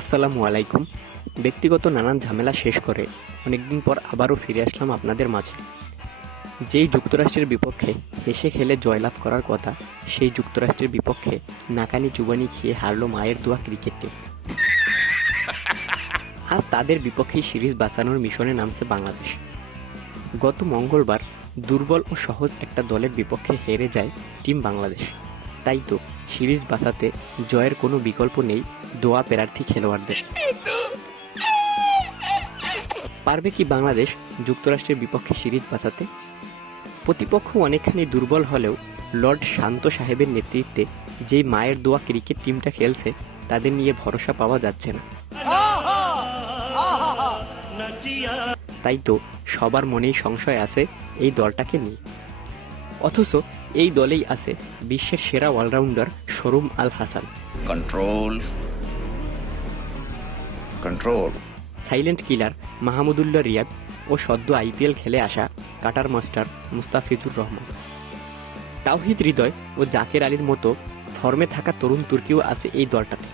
আসসালামু আলাইকুম। ব্যক্তিগত নানান ঝামেলা শেষ করে অনেকদিন পর আবারও ফিরে আসলাম আপনাদের মাঝে। যেই যুক্তরাষ্ট্রের বিপক্ষে হেসে খেলে জয়লাভ করার কথা, সেই যুক্তরাষ্ট্রের বিপক্ষে নাকানি চুবানি খেয়ে হারল মায়ের দোয়া ক্রিকেট টিম। আজ তাদের বিপক্ষেই সিরিজ বাঁচানোর মিশনে নামছে বাংলাদেশ। গত মঙ্গলবার দুর্বল ও সহজ একটা দলের বিপক্ষে হেরে যায় টিম বাংলাদেশ। তাই তো সিরিজ বাঁচাতে জয়ের কোনো বিকল্প নেই দোয়া প্রার্থী খেলোয়াড়দের। পারবে কি বাংলাদেশ যুক্তরাষ্ট্রের বিপক্ষে সিরিজ বাঁচাতে? প্রতিপক্ষ অনেকখানি দুর্বল হলেও লর্ড শান্ত সাহেবের নেতৃত্বে যেই মায়ের দোয়া ক্রিকেট টিমটা খেলছে, তাদের নিয়ে ভরসা পাওয়া যাচ্ছে না। তাই তো সবার মনেই সংশয় আছে এই দলটাকে নিয়ে। অথচ এই দলেই আছে বিশ্বের সেরা অলরাউন্ডার শোরুম Al Hasan, control silent killer Mahmudullah Riyad ও সদ্য আইপিএল খেলে আসা কাটার মাস্টার মুস্তাফিজুর রহমান, তাওহিদ হৃদয় ও জাকের আলীর মতো ফর্মে থাকা তরুণ তুর্কিও আছে এই দলটাতে।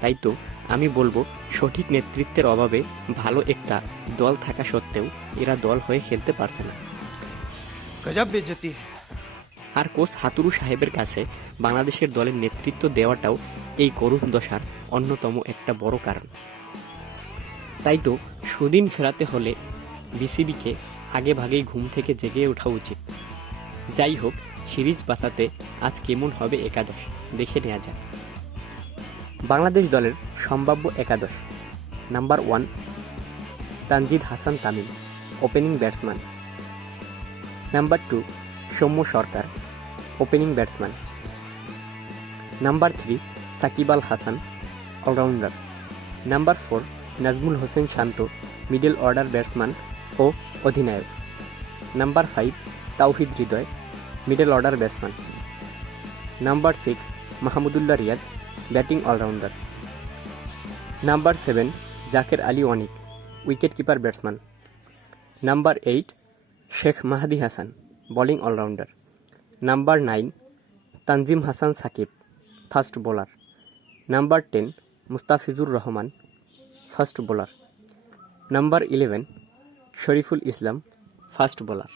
তাই তো আমি বলবো, সঠিক নেতৃত্বের অভাবে ভালো একটা দল থাকা সত্ত্বেও এরা দল হয়ে খেলতে পারছে না। গজব বেইজ্জতি। আর কোচ হাতুরু সাহেবের কাছে বাংলাদেশের দলের নেতৃত্ব দেওয়াটাও এই করুণ দশার অন্যতম একটা বড় কারণ। তাই তো সুদিন ফেরাতে হলে বিসিবিকে আগে ভাগেই ঘুম থেকে জেগে ওঠা উচিত। যাই হোক, সিরিজ বাঁচাতে আজ কেমন হবে একাদশ দেখে নেওয়া যাক। বাংলাদেশ দলের সম্ভাব্য একাদশ: number 1 Tanzid Hasan Tamim, opening batsman. Number 2 Soumya Sarkar, opening batsman. Number 3 Shakib Al Hasan, allrounder. Number 4 Najmul Hossain Shanto, middle order batsman ও অধিনায়ক। Number 5 Towhid Hridoy, middle order batsman. Number 6 Mahmudullah Riyad, batting allrounder. Number 7 Jaker Ali Anik, wicket keeper batsman. Number 8 Sheikh Mahedi Hasan, bowling allrounder. Number 9 Tanzim Hasan Sakib, fast bowler. Number 10 Mustafizur Rahman, fast bowler. Number 11 Shariful Islam, fast bowler.